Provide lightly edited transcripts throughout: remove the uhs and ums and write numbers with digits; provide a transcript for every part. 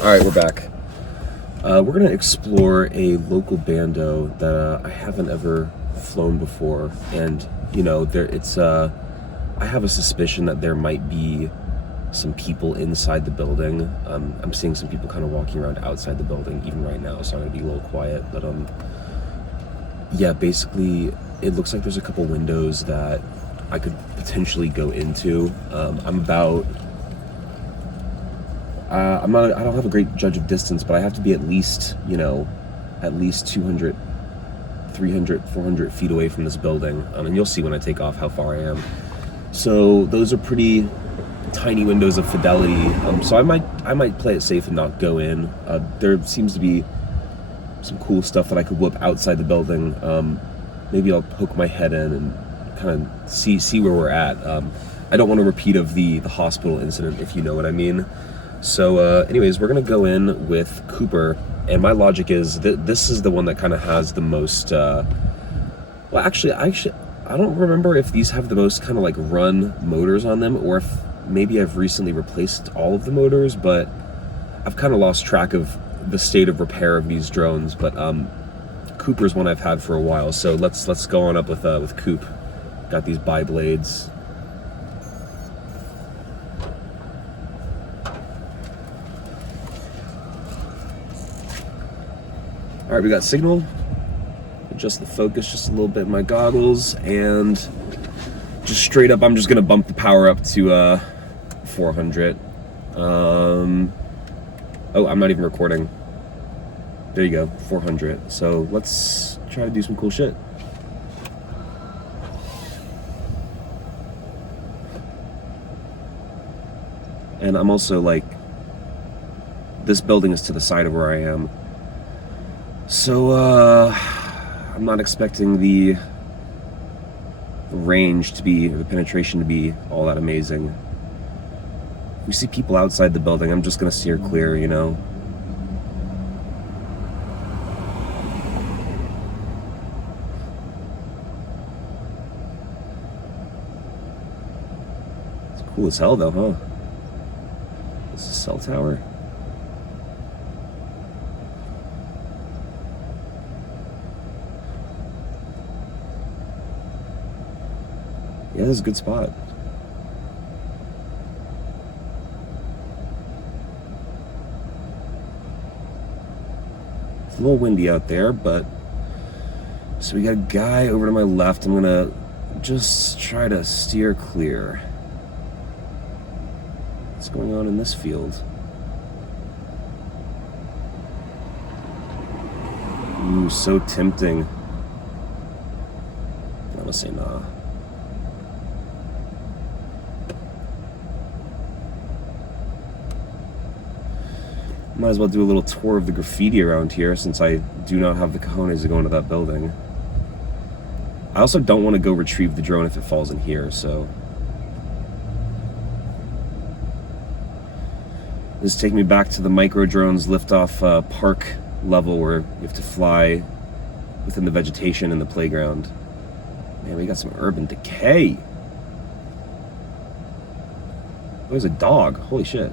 All right, we're back. We're gonna explore a local bando that I haven't ever flown before, and I have a suspicion that there might be some people inside the building. I'm seeing some people kind of walking around outside the building even right now, so I'm gonna be a little quiet. But yeah, basically, it looks like there's a couple windows that I could potentially go into. I don't have a great judge of distance, but I have to be at least 200, 300, 400 feet away from this building. And you'll see when I take off how far I am. So those are pretty tiny windows of fidelity. So I might play it safe and not go in. There seems to be some cool stuff that I could whip outside the building. Maybe I'll poke my head in and kind of see where we're at. I don't want a repeat of the hospital incident, if you know what I mean. So anyways, we're gonna go in with Cooper, and my logic is that this is the one that kind of has the most well, actually I don't remember if these have the most kind of like run motors on them, or if maybe I've recently replaced all of the motors, but I've kind of lost track of the state of repair of these drones. But Cooper's one I've had for a while, so let's go on up with Coop. Got these bi-blades. All right, we got signal. Adjust the focus just a little bit in my goggles, and just straight up, I'm just gonna bump the power up to 400. Oh, I'm not even recording. There you go, 400. So let's try to do some cool shit. And I'm also like, this building is to the side of where I am. So, I'm not expecting the range to be, or the penetration to be all that amazing. If we see people outside the building, I'm just gonna steer clear, you know? It's cool as hell though, huh? This is a cell tower. Yeah, this is a good spot. It's a little windy out there, but... So we got a guy over to my left. I'm gonna just try to steer clear. What's going on in this field? Ooh, so tempting. I'm gonna say nah. Might as well do a little tour of the graffiti around here, since I do not have the cojones to go into that building. I also don't want to go retrieve the drone if it falls in here, so... This is taking me back to the micro drones liftoff park level, where you have to fly within the vegetation in the playground. Man, we got some urban decay. Oh, there's a dog. Holy shit.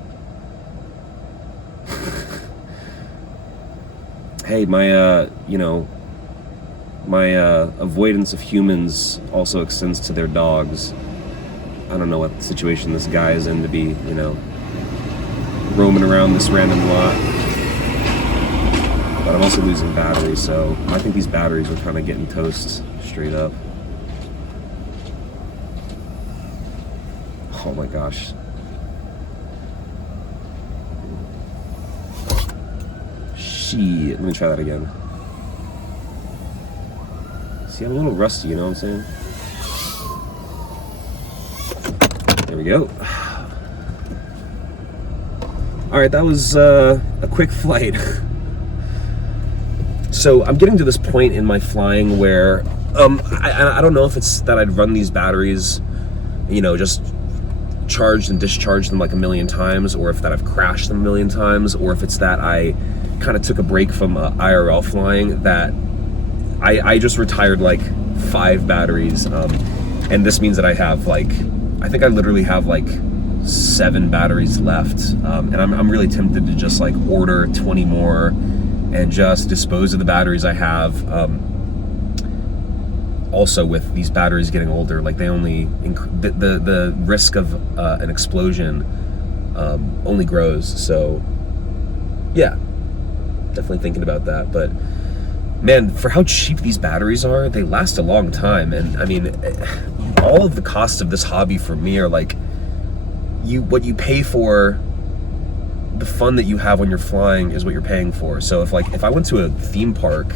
Hey, my avoidance of humans also extends to their dogs. I don't know what situation this guy is in to be, roaming around this random lot. But I'm also losing batteries, so I think these batteries are kind of getting toast straight up. Oh my gosh. Shit, let me try that again. See, I'm a little rusty, you know what I'm saying? There we go. Alright, that was a quick flight. So I'm getting to this point in my flying where I don't know if it's that I'd run these batteries, just charged and discharged them like a million times, or if that I've crashed them a million times, or if it's that I kind of took a break from IRL flying, that I just retired like 5 batteries, and this means that I have like, I think I literally have like 7 batteries left, and I'm really tempted to just like order 20 more and just dispose of the batteries I have. Also, with these batteries getting older, like they only the risk of an explosion only grows. So yeah, definitely thinking about that. But man, for how cheap these batteries are, they last a long time. And I mean, all of the costs of this hobby for me are like what you pay for. The fun that you have when you're flying is what you're paying for. So if I went to a theme park,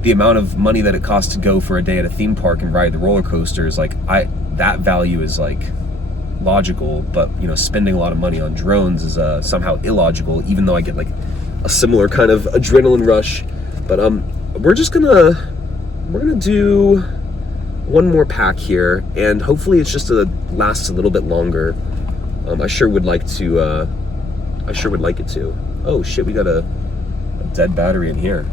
the amount of money that it costs to go for a day at a theme park and ride the roller coasters, like that value is like logical, but you know, spending a lot of money on drones is somehow illogical, even though I get like a similar kind of adrenaline rush. But we're gonna do one more pack here, and hopefully it's just lasts a little bit longer. I sure would like it to. Oh shit, we got a dead battery in here.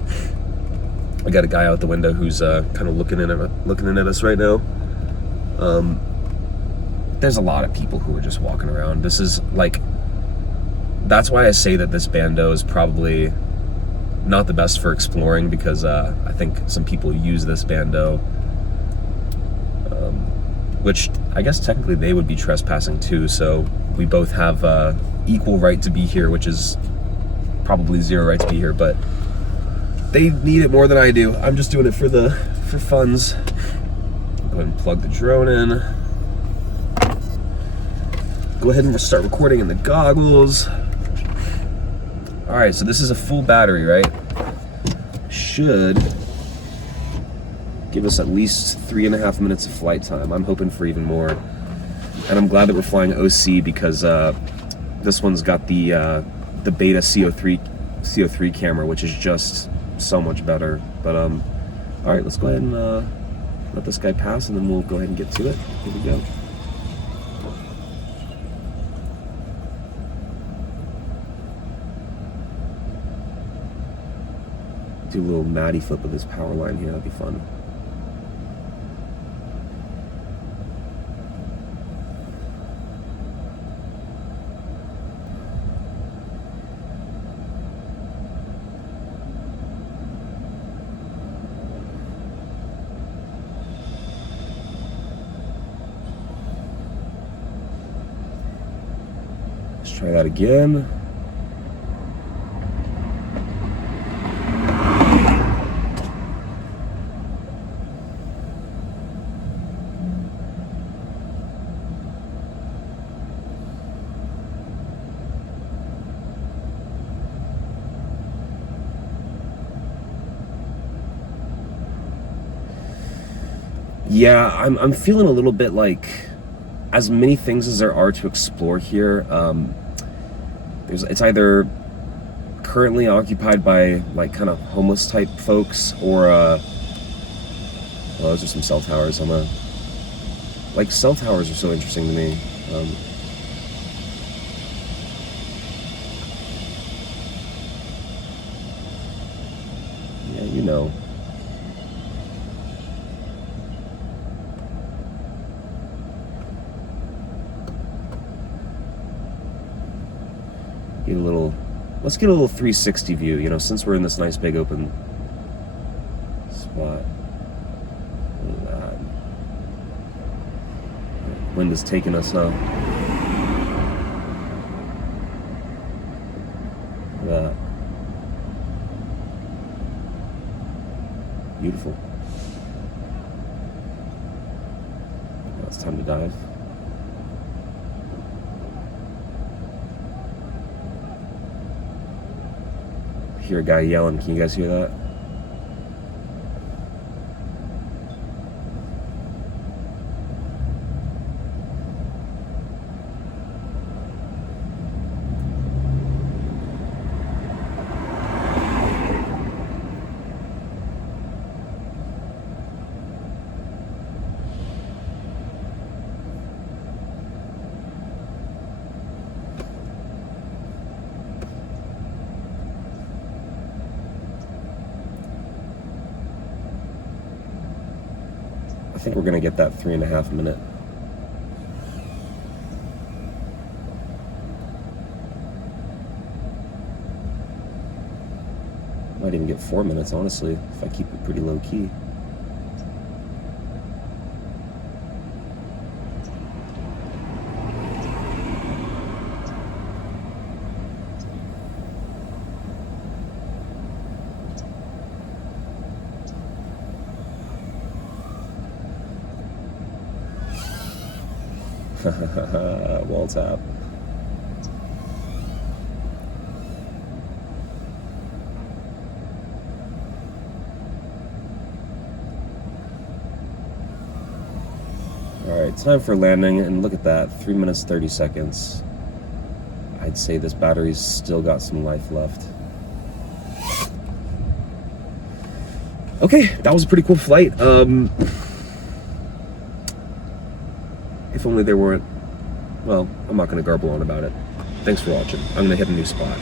I got a guy out the window who's kind of looking in at us right now. There's a lot of people who are just walking around. This is like, that's why I say that this bando is probably not the best for exploring, because I think some people use this bando, which I guess technically they would be trespassing too. So we both have equal right to be here, which is probably zero right to be here, but they need it more than I do. I'm just doing it for funds. Go ahead and plug the drone in. Go ahead and start recording in the goggles. All right, so this is a full battery, right? Should give us at least 3.5 minutes of flight time. I'm hoping for even more. And I'm glad that we're flying OC, because this one's got the beta CO3 camera, which is just so much better. But all right, let's go ahead and let this guy pass, and then we'll go ahead and get to it. Here we go. Do a little Matty flip with this power line here. That'd be fun. Let's try that again. Yeah, I'm feeling a little bit like, as many things as there are to explore here, it's either currently occupied by like kind of homeless type folks, or well, those are some cell towers. Like cell towers are so interesting to me. Yeah, you know. Let's get a little 360 view, you know, since we're in this nice big open spot. Look at that. Wind is taking us, huh? Look at that. Beautiful. Now it's time to dive. Hear a guy yelling. Can you guys hear that? I think we're gonna get that 3.5 minute. Might even get 4 minutes, honestly, if I keep it pretty low key. Wall tap. Alright, time for landing, and look at that, 3 minutes 30 seconds. I'd say this battery's still got some life left. Okay, that was a pretty cool flight. If only there weren't... Well, I'm not going to garble on about it. Thanks for watching. I'm going to hit a new spot.